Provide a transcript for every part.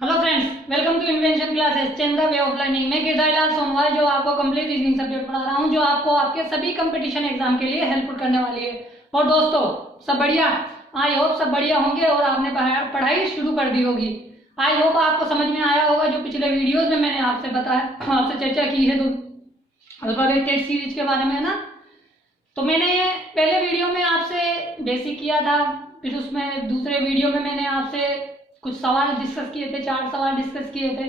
Hello friends, welcome to invention classes change the way of learning. मैं गिरधारीलाल सोनवाल जो आपको complete reasoning subject पढ़ा रहा हूँ, जो आपको आपके सभी कंपटीशन एग्जाम के लिए हेल्पफुल करने वाली है। और दोस्तों, सब बढ़िया? आई होप सब बढ़िया होंगे और आपने पढ़ाई शुरू कर दी होगी। आई होप आपको समझ में आया होगा जो पिछले वीडियोज में मैंने आपसे बताया, आपसे चर्चा की है अल्फाबेट टेस्ट सीरीज के बारे में ना। तो मैंने पहले वीडियो में आपसे बेसिक किया था, फिर उसमें दूसरे वीडियो में मैंने आपसे कुछ सवाल डिस्कस किए थे, 4 सवाल डिस्कस किए थे।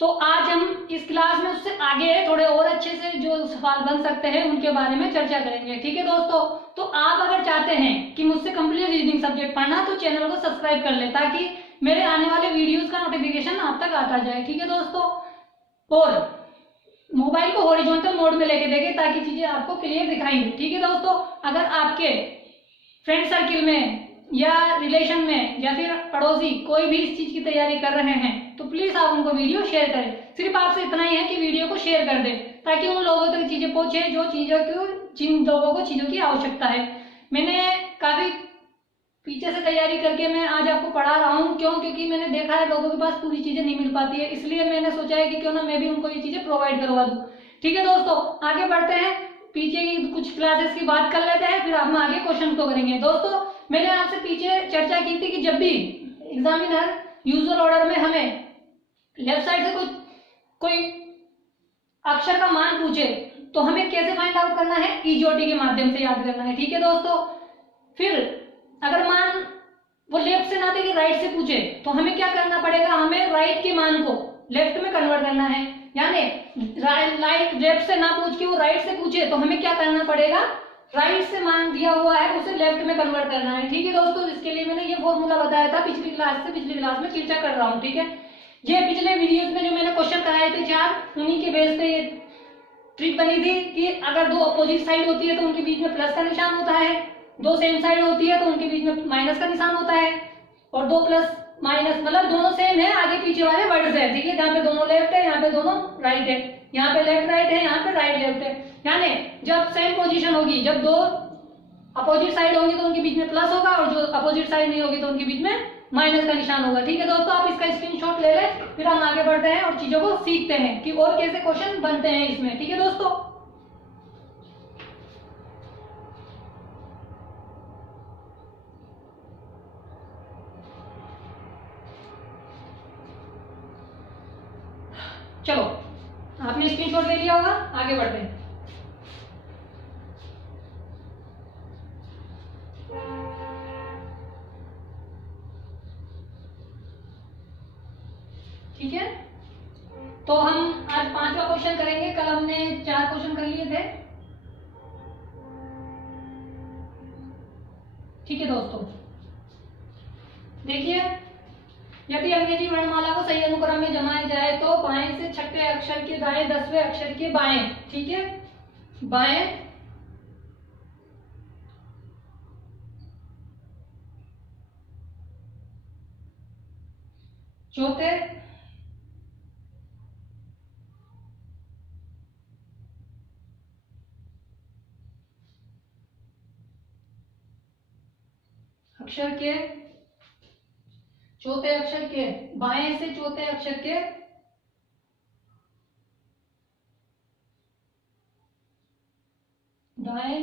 तो आज हम इस क्लास में उससे आगे थोड़े और अच्छे से जो सवाल बन सकते हैं उनके बारे में चर्चा करेंगे। ठीक है दोस्तों, तो आप अगर चाहते हैं कि मुझसे कंप्लीट रीजनिंग सब्जेक्ट पढ़ना तो चैनल को सब्सक्राइब कर ले, ताकि मेरे आने वाले वीडियोज का नोटिफिकेशन आप तक आता जाए। ठीक है दोस्तों, और मोबाइल को हॉरिजॉन्टल मोड में लेके देखें ताकि चीजें आपको क्लियर दिखाई दे। ठीक है दोस्तों, अगर आपके फ्रेंड सर्किल में या रिलेशन में या फिर पड़ोसी कोई भी इस चीज की तैयारी कर रहे हैं तो प्लीज आप उनको वीडियो शेयर करें। सिर्फ आपसे इतना ही है कि वीडियो को शेयर कर दें ताकि उन लोगों तक चीजें पहुंचे जो चीजों को जिन लोगों को चीजों की आवश्यकता है। मैंने काफी पीछे से तैयारी करके मैं आज आपको पढ़ा रहा हूँ। क्यों? क्योंकि मैंने देखा है लोगों के पास पूरी चीजें नहीं मिल पाती है, इसलिए मैंने सोचा है कि क्यों ना मैं भी उनको ये चीजें प्रोवाइड करवा दूं। ठीक है दोस्तों, आगे बढ़ते हैं, पीछे की कुछ क्लासेस की बात कर लेते हैं, फिर हम आगे क्वेश्चन को करेंगे। दोस्तों, मैंने आपसे पीछे चर्चा की थी कि जब भी एग्जामिनर यूजुअल ऑर्डर में हमें लेफ्ट साइड से कोई अक्षर का मान पूछे तो हमें कैसे फाइंड आउट करना है? ईजीओटी के माध्यम से याद करना है। ठीक है दोस्तों, फिर अगर मान वो लेफ्ट से ना दे कि राइट से पूछे तो हमें क्या करना पड़ेगा? हमें राइट के मान को लेफ्ट में कन्वर्ट करना है। यानी राइट लेफ्ट से ना पूछ के वो राइट से पूछे तो हमें क्या करना पड़ेगा? राइट से मान दिया हुआ है उसे लेफ्ट में कन्वर्ट करना है। ठीक है दोस्तों, इसके लिए मैंने ये फॉर्मूला बताया था पिछली क्लास में चर्चा कर रहा हूँ। ठीक है, ये पिछले वीडियोस में जो मैंने क्वेश्चन कराए थे 4, उन्हीं के बेस पे ये ट्रिक बनी थी कि अगर दो अपोजिट साइड होती है तो उनके बीच में प्लस का निशान होता है, दो सेम साइड होती है तो उनके बीच में माइनस का निशान होता है, और दो प्लस माइनस मतलब दोनों सेम है आगे पीछे वाले वर्ड्स है। ठीक है, जहाँ पे दोनों लेफ्ट है यहाँ पे दोनों राइट है, यहाँ पे लेफ्ट राइट है यहाँ पे राइट लेफ्ट है। यानी जब सेम पोजीशन होगी, जब दो अपोजिट साइड होंगी तो उनके बीच में प्लस होगा, और जो अपोजिट साइड नहीं होगी तो उनके बीच में माइनस का निशान होगा। ठीक है दोस्तों, आप इसका स्क्रीनशॉट ले लें, फिर हम आगे बढ़ते हैं और चीजों को सीखते हैं कि और कैसे क्वेश्चन बनते हैं इसमें। ठीक है दोस्तों, चलो आपने स्क्रीनशॉट ले लिया होगा, आगे बढ़ते हैं। ठीक है, तो हम आज 5वां क्वेश्चन करेंगे। कल हमने 4 क्वेश्चन कर लिए थे। ठीक है दोस्तों, देखिए, यदि अंग्रेजी वर्णमाला को सही अनुक्रम में जमाया जाए तो बाएं से छठे अक्षर के दाएं 10वें अक्षर के बाएं, ठीक है, बाएं चौथे अक्षर के चौथे अक्षर के बाएं से चौथे अक्षर के दाएं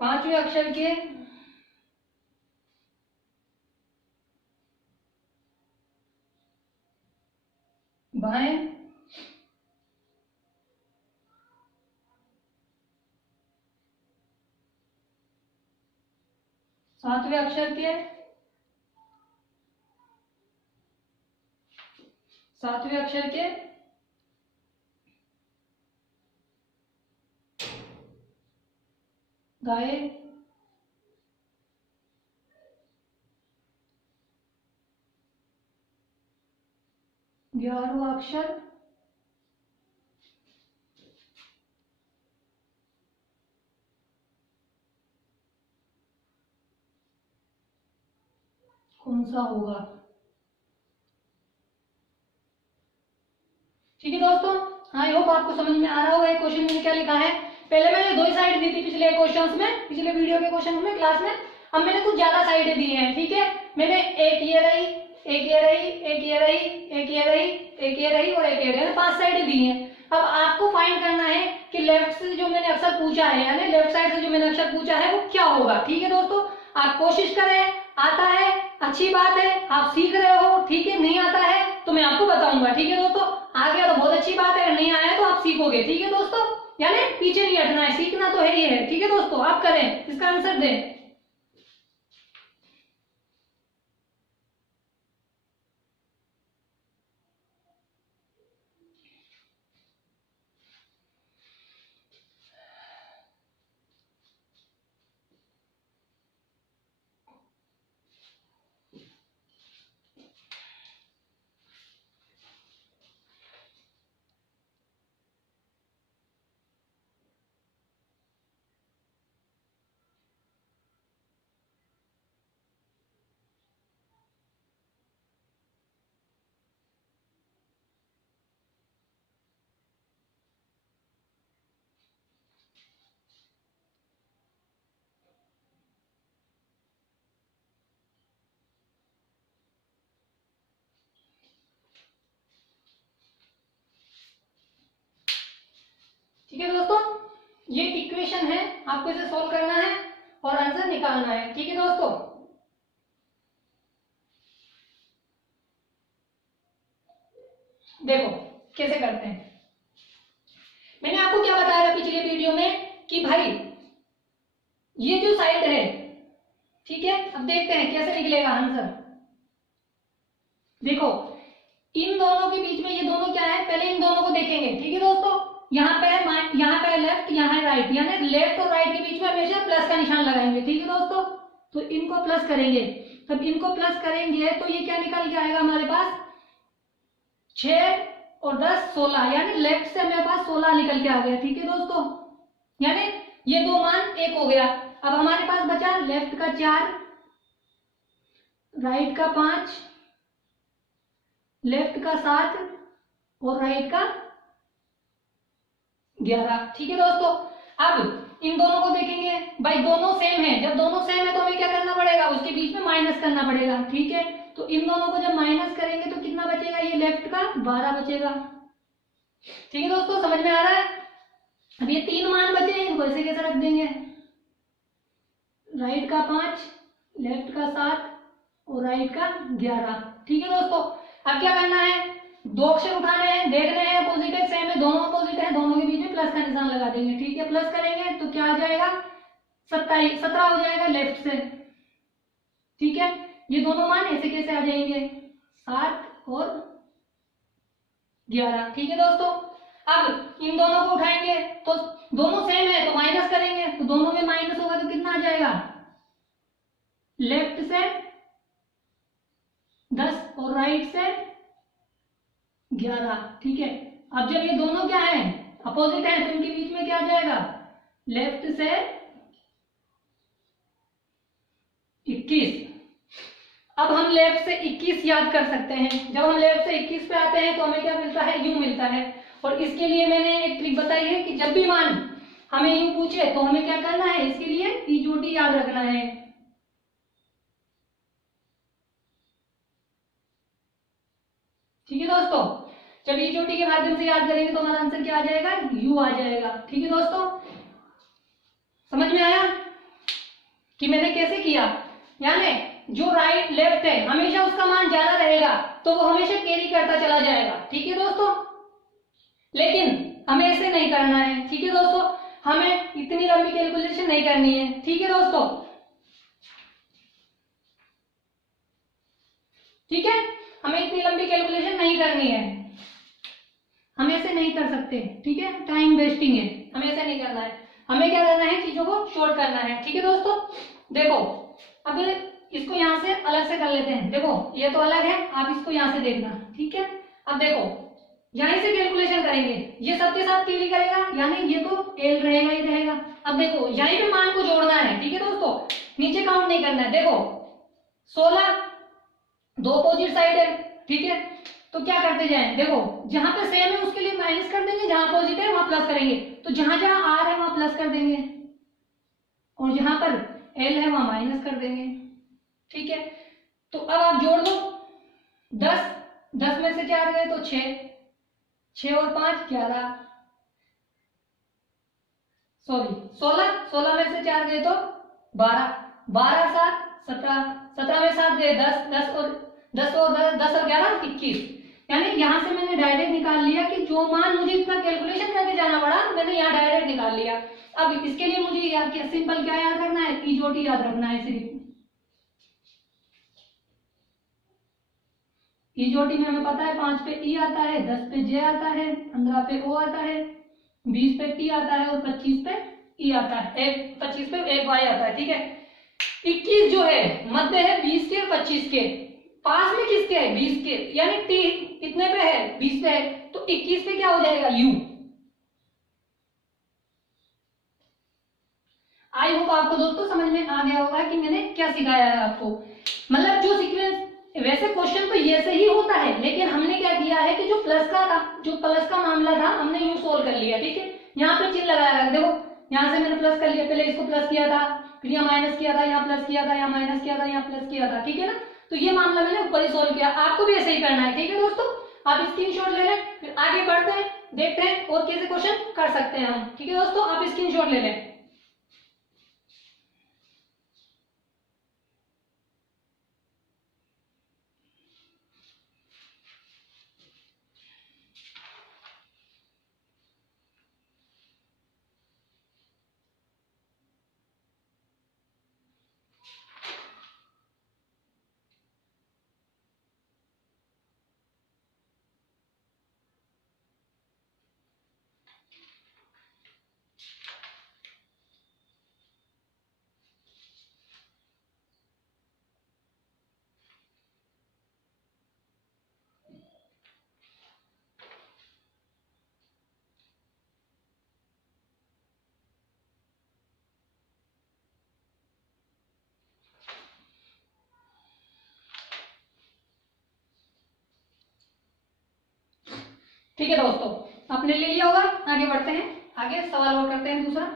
5वें अक्षर के बाएं 7वें अक्षर के 7वें अक्षर के दाएं 11वां अक्षर कौन सा होगा? ठीक है दोस्तों, आई होप आपको समझ में आ रहा होगा ये क्वेश्चन में क्या लिखा है। पहले मैंने 2 ही साइड दी थी पिछले क्वेश्चंस में, पिछले वीडियो के क्वेश्चन में क्लास में। अब मैंने कुछ ज्यादा साइडें दी हैं, ठीक है। मैंने एक ये रही, एक ये रही, एक ये रही, एक ये रही, एक ये रही और एक ये रही, 5 साइडें दी हैं। अब आपको फाइंड करना है कि लेफ्ट से जो मैंने अक्षर पूछा है, यानी लेफ्ट साइड से जो मैंने अक्षर पूछा है वो क्या होगा, ठीक है दोस्तों। आप कोशिश करें, आता है अच्छी बात है, आप सीख रहे हो, ठीक है। नहीं आता है तो मैं आपको बताऊंगा, ठीक है दोस्तों। आ गया तो बहुत अच्छी बात है, अगर नहीं आया तो आप सीखोगे, ठीक है दोस्तों। यानी पीछे नहीं हटना है, सीखना तो है ही है, ठीक है दोस्तों। आप करें, इसका आंसर दें। ठीक है दोस्तों, ये इक्वेशन है, आपको इसे सॉल्व करना है और आंसर निकालना है, ठीक है दोस्तों। देखो कैसे करते हैं। मैंने आपको क्या बताया था पिछले वीडियो में कि भाई ये जो साइड है, ठीक है। अब देखते हैं कैसे निकलेगा आंसर। देखो इन दोनों के बीच में ये दोनों क्या है, पहले इन दोनों को देखेंगे, ठीक है दोस्तों। यहाँ पे है यहाँ पे लेफ्ट, यहाँ है राइट, यानी लेफ्ट और राइट के बीच में हमेशा प्लस का निशान लगाएंगे, ठीक है दोस्तों। तो इनको प्लस करेंगे, तब इनको प्लस करेंगे तो ये क्या निकल के आएगा हमारे पास, 6 और 10 16, यानी लेफ्ट से हमारे पास 16 निकल के आ गया, ठीक है दोस्तों। यानी ये दो मान एक हो गया। अब हमारे पास बचा लेफ्ट का 4, राइट का 5, लेफ्ट का 7 और राइट का 11, ठीक है दोस्तों। अब इन दोनों को देखेंगे, भाई दोनों सेम है, जब दोनों सेम है तो हमें क्या करना पड़ेगा, उसके बीच में माइनस करना पड़ेगा, ठीक है। तो इन दोनों को जब माइनस करेंगे तो कितना बचेगा, ये लेफ्ट का 12 बचेगा, ठीक है दोस्तों। समझ में आ रहा है। अब ये 3 मान बचे, इनको ऐसे कैसे रख देंगे, राइट का 5, लेफ्ट का 7 और राइट का 11, ठीक है दोस्तों। अब क्या करना है, 2 अक्षर उठाने हैं, देखने हैं अपोजिट है सेम है, दोनों अपोजिट है, दोनों के बीच में प्लस का निशान लगा देंगे, ठीक है। प्लस करेंगे तो क्या आ जाएगा, 17 हो जाएगा लेफ्ट से, ठीक है। ये दोनों मान ऐसे कैसे आ जाएंगे, 7 और 11, ठीक है दोस्तों। अब इन दोनों को उठाएंगे तो दोनों सेम है तो माइनस करेंगे, तो दोनों में माइनस होगा तो कितना आ जाएगा, लेफ्ट से 10 और राइट से 11, ठीक है। अब जब ये दोनों क्या है, अपोजिट है, तो इनके बीच में क्या आ जाएगा, लेफ्ट से 21। अब हम लेफ्ट से 21 याद कर सकते हैं। जब हम लेफ्ट से 21 पे आते हैं तो हमें क्या मिलता है, यू मिलता है। और इसके लिए मैंने एक ट्रिक बताई है कि जब भी मान हमें यू पूछे तो हमें क्या करना है, इसके लिए पीजोटी याद रखना है, ठीक है दोस्तों। जब पीजोटी के माध्यम से याद करेंगे तो हमारा आंसर क्या आ जाएगा, यू आ जाएगा, ठीक है दोस्तों। समझ में आया कि मैंने कैसे किया, यानी जो राइट लेफ्ट है हमेशा उसका मान ज्यादा रहेगा तो वो हमेशा कैरी करता चला जाएगा, ठीक है दोस्तों। लेकिन हमें ऐसे नहीं करना है, ठीक है दोस्तों। हमें इतनी लंबी कैलकुलेशन नहीं करनी है, ठीक है दोस्तों, ठीक है। हमें इतनी लंबी कैलकुलेशन नहीं करनी है, हम ऐसे नहीं कर सकते, ठीक है। टाइम वेस्टिंग है, हमें ऐसे नहीं करना है। हमें क्या करना है, चीजों को शॉर्ट करना है, ठीक है दोस्तों। देखो अब इसको यहां से अलग से कर लेते हैं। देखो ये तो अलग है, आप इसको यहां से देखना, ठीक है। अब देखो यहीं से कैलकुलेशन करेंगे, ये सबके साथ कैरी करेगा, यानी ये तो एल रहेगा ही रहेगा। अब देखो यहीं पे मान को जोड़ना है, ठीक है दोस्तों, नीचे काउंट नहीं करना है। देखो 16 दो अपोजिट साइड है, ठीक है। तो क्या करते जाएं, देखो जहां पे सेम है उसके लिए माइनस कर देंगे, जहां अपोजिट है वहां प्लस करेंगे। तो जहां जहां आर है वहां प्लस कर देंगे और जहां पर एल है वहां माइनस कर देंगे। ठीक है, तो अब आप जोड़ दो, 10 10 में से 4 गए तो 6, 6 और 5 11, सॉरी 16, 16 में से 4 गए तो 12, 12 7 17, 17 में 7 गए 10, 10 और 10 और 11 21। यानी यहां से मैंने डायरेक्ट निकाल लिया कि जो मान मुझे इतना कैलकुलेशन करके जाना पड़ा मैंने यहाँ डायरेक्ट निकाल लिया। अब इसके लिए मुझे यार क्या सिंपल क्या याद रखना है, ई जोटी याद रखना है सिर्फ। ई जोटी में हमें पता है 5 पे ई आता है, 10 पे जे आता है, 15 पे ओ आता है, 20 पे टी आता है और 25 पे ई आता है, एक 25 पे एक वाई आता है। ठीक है, 21 जो है मध्य है 20 के 25 के, पास में किसके है 20 के, यानी टी कितने पे है 20 पे है, तो 21 पे क्या हो जाएगा यू। आई होप आपको दोस्तों समझ में आ गया होगा कि मैंने क्या सिखाया है आपको। मतलब जो सीक्वेंस, वैसे क्वेश्चन तो ये से ही होता है, लेकिन हमने क्या किया है कि जो प्लस का मामला था हमने यू सोल्व कर लिया। ठीक है, यहाँ पे चिन्ह लगाया, देखो यहाँ से मैंने प्लस कर लिया, पहले इसको प्लस किया था, फिर यहाँ माइनस किया था, यहाँ प्लस किया था, यहाँ माइनस किया था, यहाँ प्लस किया था। ठीक है ना, तो ये मामला मैंने ऊपर ही सोल्व किया, आपको भी ऐसे ही करना है। ठीक है दोस्तों, आप स्क्रीनशॉट ले लें, फिर आगे बढ़ते हैं, देखते हैं और कैसे क्वेश्चन कर सकते हैं हम। ठीक है दोस्तों, आप स्क्रीनशॉट ले लें। ठीक है दोस्तों, आपने ले लिया होगा, आगे बढ़ते हैं, आगे सवाल और करते हैं दूसरा।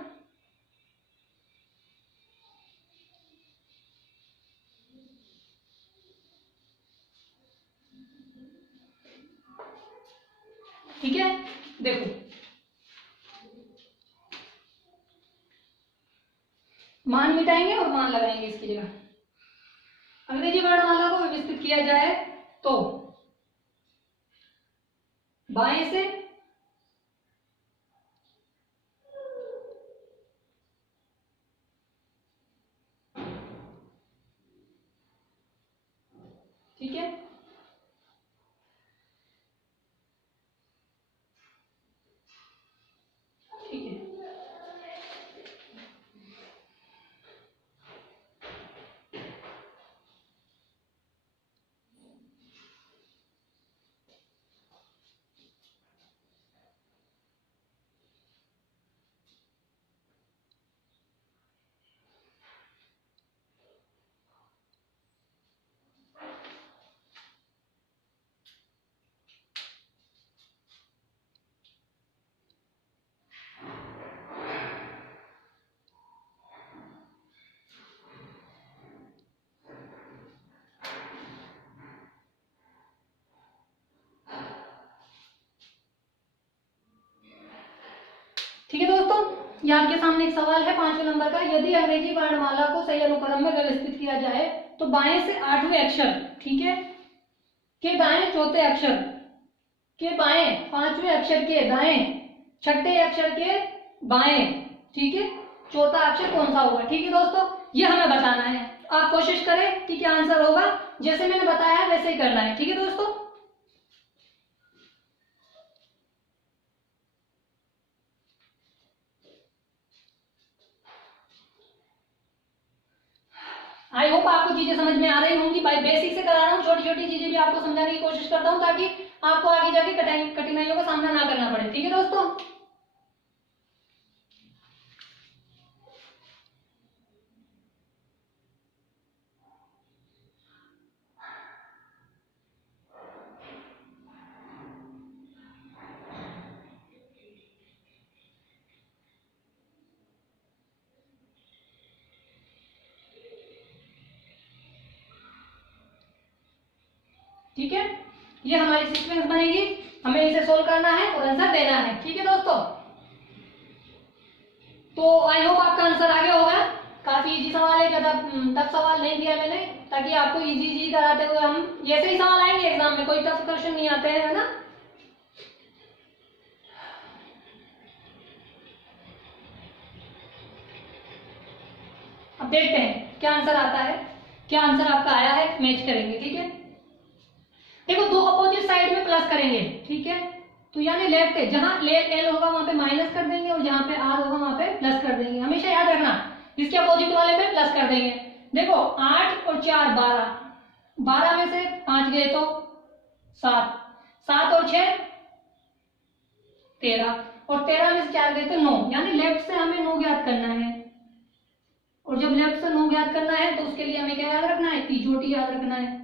ठीक है, देखो मान मिटाएंगे और मान लगाएंगे इसकी जगह। अंग्रेजी वर्णमाला को व्यवस्थित किया जाए तो बाएं से ठीक है, ठीक है, ठीक है दोस्तों, ये आपके सामने एक सवाल है 5वें नंबर का। यदि अंग्रेजी वर्णमाला को सही अनुक्रम में व्यवस्थित किया जाए तो बाएं से 8वें अक्षर, ठीक है, के दाएं चौथे अक्षर के बाएं 5वें अक्षर के दाएं छठे अक्षर के बाएं, ठीक है, चौथा अक्षर कौन सा होगा। ठीक है दोस्तों, ये हमें बताना है। आप कोशिश करें कि क्या आंसर होगा, जैसे मैंने बताया है वैसे ही करना है। ठीक है दोस्तों, आई होप आपको चीजें समझ में आ रही होंगी। भाई बेसिक से करा रहा हूँ, छोटी छोटी चीजें भी आपको समझाने की कोशिश करता हूँ ताकि आपको आगे जाके कठिनाइयों का सामना ना करना पड़े। ठीक है दोस्तों, ठीक है, ये हमारी सीक्वेंस बनेगी, हमें इसे सोल्व करना है और आंसर देना है। ठीक है दोस्तों, तो आई होप आपका आंसर आ गया होगा। काफी इजी सवाल है, ज्यादा टफ सवाल नहीं दिया मैंने, ताकि आपको इजी इजी कराते हुए हम जैसे ही सवाल आएंगे एग्जाम में, कोई टफ क्वेश्चन नहीं आते हैं, है ना। अब देखते हैं क्या आंसर आता है, क्या आंसर आपका आया है, मैच करेंगे। ठीक है, देखो दो अपोजिट साइड में प्लस करेंगे। ठीक है, तो यानी लेफ्ट है, जहां एल होगा वहां पे माइनस कर देंगे और जहां पे आर होगा वहां पे प्लस कर देंगे। हमेशा याद रखना, इसके अपोजिट वाले पे प्लस कर देंगे। देखो 8 और 4 12, 12 में से 5 गए तो 7, 7 और 6 13, और 13 में से 4 गए तो 9, यानी लेफ्ट से हमें 9 ज्ञात करना है। और जब लेफ्ट से 9 ज्ञात करना है तो उसके लिए हमें क्या याद रखना है, पीछोटी याद रखना है।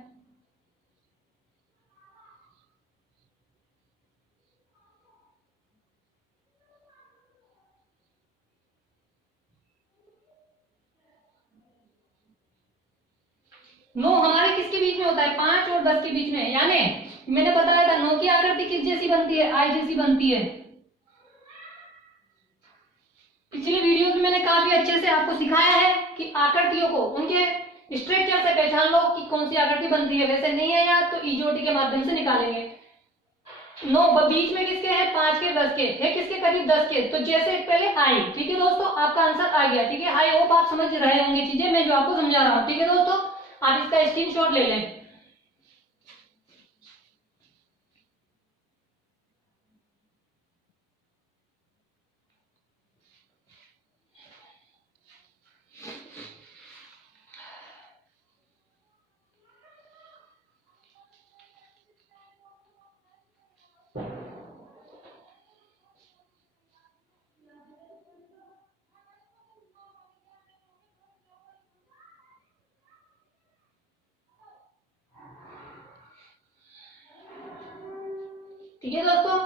नो हमारे किसके बीच में होता है, 5 और 10 के बीच में, यानी मैंने बताया था 9 की आकृति किस जैसी बनती है, आई जैसी बनती है। पिछले वीडियोस में मैंने काफी अच्छे से आपको सिखाया है कि आकृतियों को उनके स्ट्रक्चर से पहचान लो कि कौन सी आकृति बनती है। वैसे नहीं है यार तो ईजोटी के माध्यम से निकालेंगे। 9 बीच में किसके है, 5 के 10 के है, किसके करीब 10 के, तो जैसे पहले आई। ठीक है दोस्तों, आपका आंसर आ गया। ठीक है, आई होप आप समझ रहे होंगे चीजें मैं जो आपको समझा रहा हूँ। ठीक है दोस्तों, आप इसका स्क्रीनशॉट ले लें। ठीक है दोस्तों,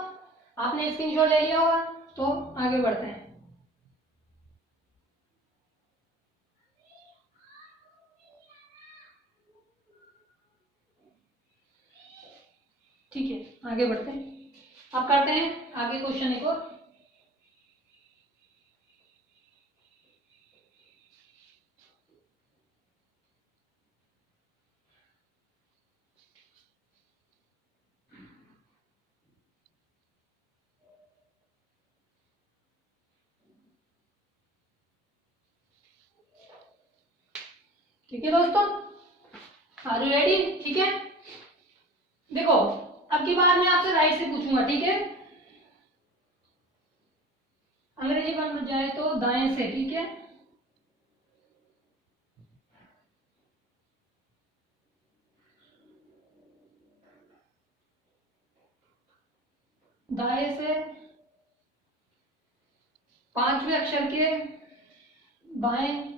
आपने स्क्रीनशॉट ले लिया होगा, तो आगे बढ़ते हैं। ठीक है, आगे बढ़ते हैं। अब करते हैं आगे क्वेश्चन एक और। ठीक है दोस्तों, आर यू रेडी। ठीक है, देखो अब की बार मैं आपसे राइट से पूछूंगा। ठीक है, अंग्रेजी बन जाए तो दाएं से। ठीक है, दाएं से 5वें अक्षर के बाएं,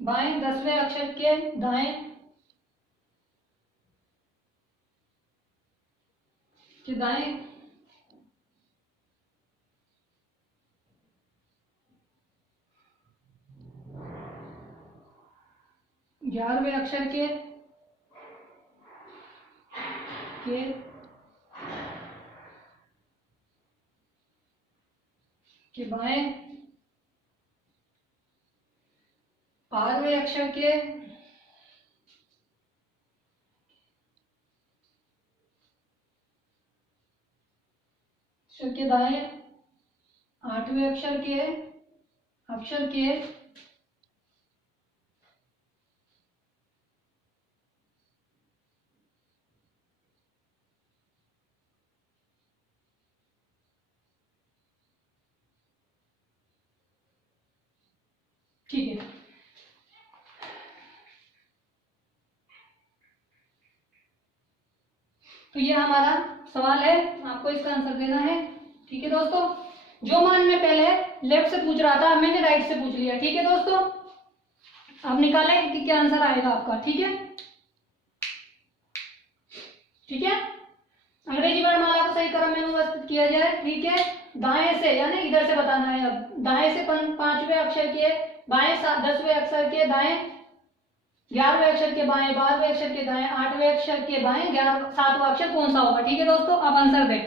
बाएं 10वें अक्षर के दाएं के दाएं, 11वें अक्षर के बाएं, 12वें अक्षर के दाएं, 8वें अक्षर के ठीक है, तो ये हमारा सवाल है, आपको इसका आंसर देना है। ठीक है दोस्तों, जो मान मैं पहले लेफ्ट से पूछ रहा था मैंने राइट से पूछ लिया। ठीक है दोस्तों, आप निकालें कि क्या आंसर आएगा आपका। ठीक है, ठीक है, अंग्रेजी वर्णमाला को सही क्रम में व्यवस्थित किया जाए। ठीक है, दाएं से यानी इधर से बताना है। अब दाएं से 5वें अक्षर के बाएं 10वें अक्षर के दाएं, 11वें अक्षर के बाएं, 12वें अक्षर के दाएं, 8वें अक्षर के बाएं, 7वां अक्षर कौन सा होगा? ठीक है दोस्तों, अब आंसर दें।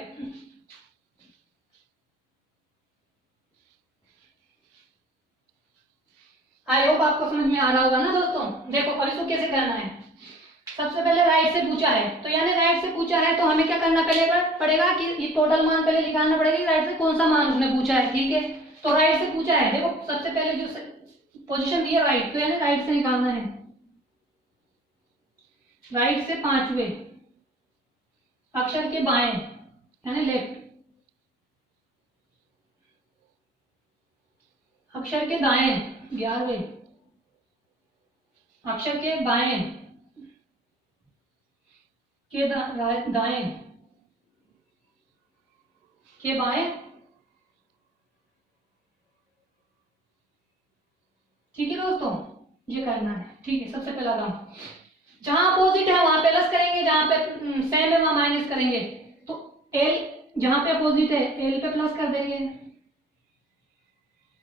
आई होप आपको समझ में आ रहा होगा ना दोस्तों। देखो अब इसको कैसे करना है। सबसे पहले राइट से पूछा है, तो यानी राइट से पूछा है तो हमें क्या करना पड़ेगा कि ये टोटल मान पहले निकालना पड़ेगा कि राइट से कौन सा मान उसने पूछा है। ठीक है, तो राइट से पूछा है, देखो सबसे पहले जो पोजीशन दी है राइट, तो यानी राइट से निकालना है। राइट से 5वें अक्षर के बाएं यानी लेफ्ट, अक्षर के दाएं 11वें अक्षर के बाएं के दाएं के बाएं। ठीक है दोस्तों, ये करना है। ठीक है, सबसे पहला काम, जहां अपोजिट है वहां प्लस करेंगे, जहां पे सेम है वहां माइनस करेंगे। तो एल जहां पे अपोजिट है एल पे प्लस कर देंगे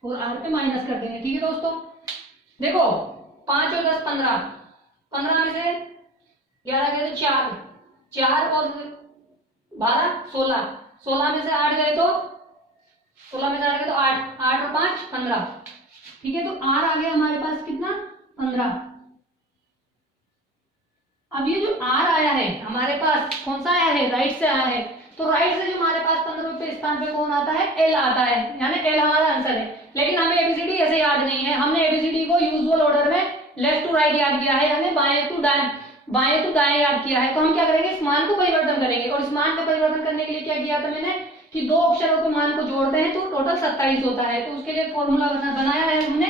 और आर पे माइनस कर देंगे। ठीक है दोस्तों, देखो 5 और 10 15, 15 में से 11 गए तो 4, 4 और 12 16, 16 में से 8 गए तो 8, 8 और 5 15। ठीक है, तो आर आ गया हमारे पास कितना? 15। अब ये जो आर आया है हमारे पास कौन सा आया है? राइट से आया है, तो राइट से जो हमारे पास 15वें स्थान पे कौन आता है? एल आता है, यानी एल हमारा आंसर है। लेकिन हमें एबीसीडी ऐसे याद नहीं है, हमने एबीसीडी को यूजुअल ऑर्डर में लेफ्ट टू राइट याद किया है, यानी बाएं टू दाएं याद किया है। तो हम क्या करेंगे, इस मान को परिवर्तन करेंगे, और इस मान का परिवर्तन करने के लिए क्या किया था मैंने कि दो अक्षरों के मान को जोड़ते हैं तो टोटल 27 होता है। तो उसके लिए फॉर्मूला बनाया है हमने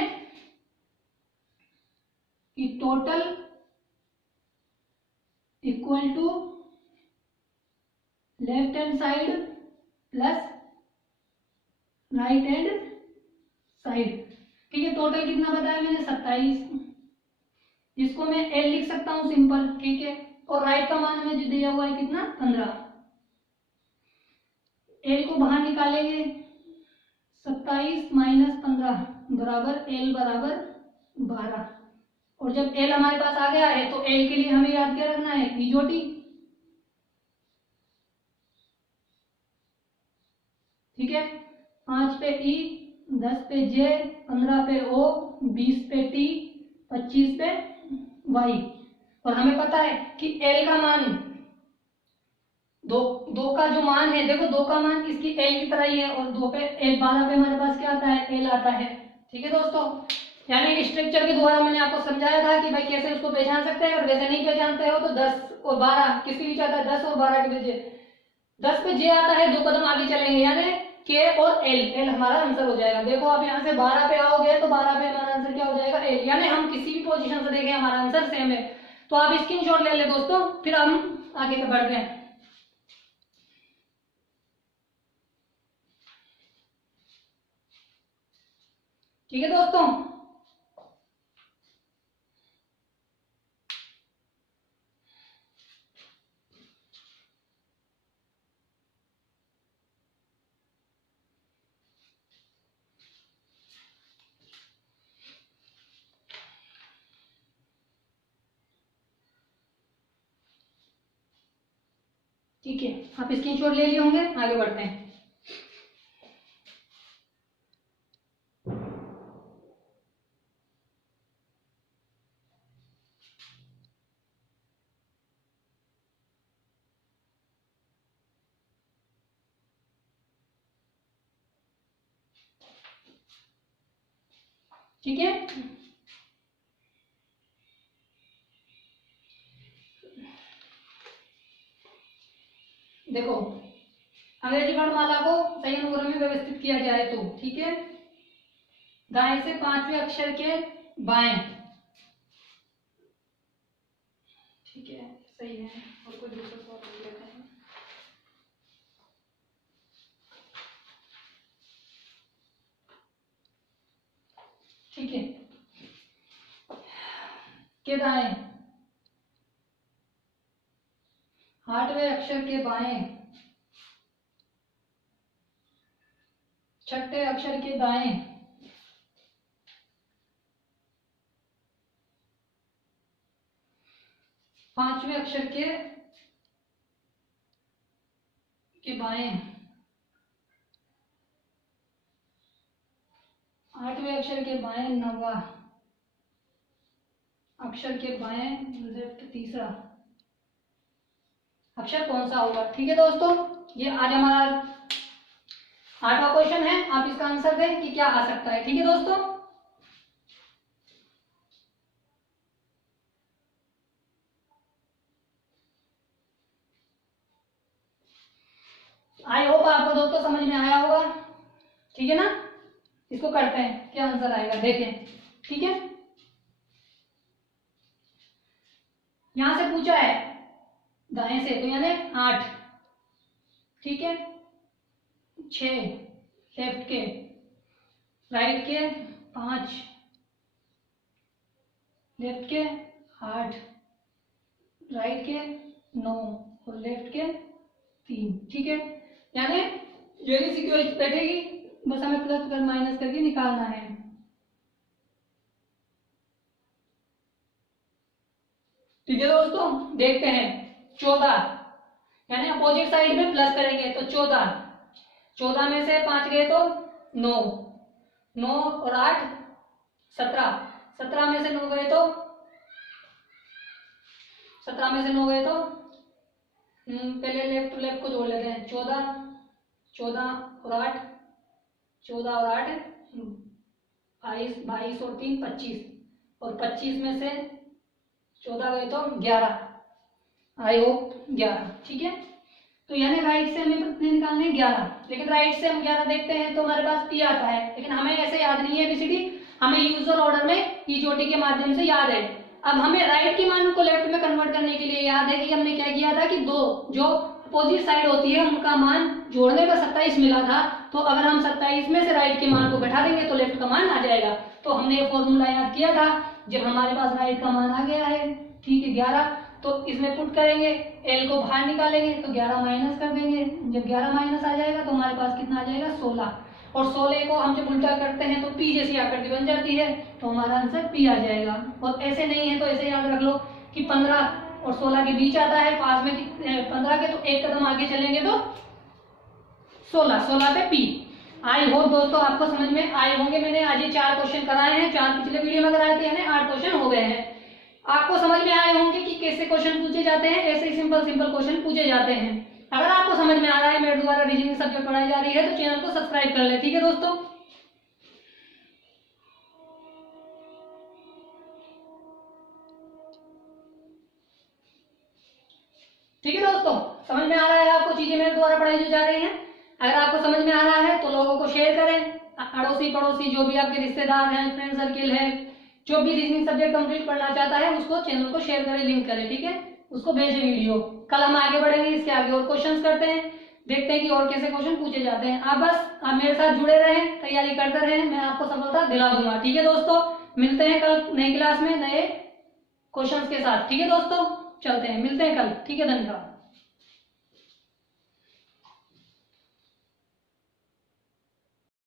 कि total equal to left hand side plus right hand side. ठीक है, टोटल कितना बताया मैंने? 27। इसको मैं एल लिख सकता हूं सिंपल। ठीक है, और राइट का मान में जो दिया हुआ है कितना? 15। एल को बाहर निकालेंगे, 27 माइनस 15 बराबर एल बराबर 12। और जब एल हमारे पास आ गया है तो एल के लिए हमें याद क्या रखना है? ईजोटी। ठीक है, 5 पे ई, 10 पे जे, 15 पे ओ, 20 पे टी, 25 पे वाई। और हमें पता है कि एल का मान दो का जो मान है, देखो 2 का मान इसकी एल की तरह ही है, और 2 पे एल 12 पे हमारे पास क्या आता है? एल आता है। ठीक है दोस्तों, यानी स्ट्रक्चर के द्वारा मैंने आपको समझाया था कि भाई कैसे उसको पहचान सकते हैं। और वैसे नहीं पहचानते हो तो 10 और 12 किसके बीच आता है? 10 और 12 के बीच। 10 पे जे आता है, 2 कदम आगे चलेंगे, यानी के और एल, एल हमारा आंसर हो जाएगा। देखो आप यहाँ से 12 पे आओगे तो 12 पे हमारा आंसर क्या हो जाएगा? एल। यानी हम किसी भी पोजीशन से देखें हमारा आंसर सेम है। तो आप स्क्रीनशॉट ले ले दोस्तों, फिर हम आगे बढ़ते हैं। ठीक है दोस्तों, ठीक है, आप स्क्रीनशॉट ले लिए होंगे, आगे बढ़ते हैं। ठीक है, देखो अंग्रेजी वर्णमाला को सही अनुक्रम में व्यवस्थित किया जाए तो, ठीक है, दाएं से 5वें अक्षर के बाएं। ठीक है, सही है, और कोई दूसरा सवाल नहीं लेते हैं। ठीक है, के दाएं 8वें अक्षर के बाएं, 6ठे अक्षर के दाएं, 5वें अक्षर के बाएं, 8वें अक्षर के बाएं, 9वां अक्षर के बाएं लेफ्ट तीसरा अक्षर कौन सा होगा। ठीक है दोस्तों, ये आज हमारा 8वां क्वेश्चन है। आप इसका आंसर दें कि क्या आ सकता है। ठीक है दोस्तों, आई होप आपको दोस्तों समझ में आया होगा। ठीक है ना, इसको करते हैं, क्या आंसर आएगा देखें। ठीक है, यहां से पूछा है दाएं से, तो यानी 8, ठीक है, 6 लेफ्ट के, राइट के 5, लेफ्ट के 8, राइट के 9 और लेफ्ट के 3। ठीक है, यानी यही सीक्वेंस बैठेगी, बस हमें प्लस कर माइनस करके निकालना है। ठीक है दोस्तों, देखते हैं 14, यानी अपोजिट साइड में प्लस करेंगे तो 14 में से 5 गए तो 9 और 8 17 में से 9 गए तो 17 में से 9 गए तो पहले लेफ्ट टू लेफ्ट को जोड़ लेते हैं। 14 और 8 22 और 3 25 और 25 में से 14 गए तो 11, आई होप 11। ठीक है, तो यानी राइट से हमें कितने निकालने हैं 11, लेकिन राइट से हम 11 देखते हैं तो हमारे पास पी आता है, लेकिन हमें ऐसे याद नहीं है एबीसीडी, हमें यूजुअल ऑर्डर में ई चोटी के माध्यम से याद है। अब हमें राइट के मान को लेफ्ट में कन्वर्ट करने के लिए याद है कि हमने क्या किया था कि दो जो अपोजिट साइड होती है उनका मान जोड़ने का 27 मिला था, तो अगर हम 27 में से राइट के मान को घटा देंगे तो लेफ्ट का मान आ जाएगा। तो हमने ये फॉर्मूला याद किया था। जब हमारे पास राइट का मान आ गया है, ठीक है 11, तो इसमें पुट करेंगे, एल को बाहर निकालेंगे तो 11 माइनस कर देंगे। जब 11 माइनस आ जाएगा तो हमारे पास कितना आ जाएगा 16, और 16 को हम जब उल्टा करते हैं तो पी जैसी आकृति बन जाती है, तो हमारा आंसर पी आ जाएगा। और ऐसे नहीं है तो ऐसे याद रख लो कि 15 और 16 के बीच आता है, पास में 15 के, तो एक कदम आगे चलेंगे तो 16 पे पी। आई होप दोस्तों आपको समझ में आए होंगे। मैंने आज ये 4 क्वेश्चन कराए हैं, 4 पिछले वीडियो में कराए थे, यानी 8 क्वेश्चन हो गए हैं। आपको समझ में आए होंगे कि कैसे क्वेश्चन पूछे जाते हैं, ऐसे ही सिंपल क्वेश्चन पूछे जाते हैं। अगर आपको समझ में आ रहा है, मेरे द्वारा रीजनिंग सब्जेक्ट पढ़ाई जा रही है, तो चैनल को सब्सक्राइब कर ले। ठीक है दोस्तों, ठीक है दोस्तों, समझ में आ रहा है आपको चीजें मेरे द्वारा पढ़ाई जो जा रही हैं। अगर आपको समझ में आ रहा है तो लोगों को शेयर करें, अड़ोसी पड़ोसी जो भी आपके रिश्तेदार हैं, फ्रेंड सर्किल है, जो भी रीजनिंग सब्जेक्ट कंप्लीट पढ़ना चाहता है उसको चैनल को शेयर करें, लिंक करें। ठीक है, उसको भेजें वीडियो। कल हम आगे बढ़ेंगे, इसके आगे और क्वेश्चंस करते हैं, देखते हैं कि और कैसे क्वेश्चन पूछे जाते हैं। आप मेरे साथ जुड़े रहें, तैयारी करते रहें, मैं आपको सफलता दिला दूंगा। ठीक है दोस्तों, मिलते हैं कल नई क्लास में नए क्वेश्चंस के साथ। ठीक है दोस्तों, चलते हैं, मिलते हैं कल। ठीक है, धन्यवाद।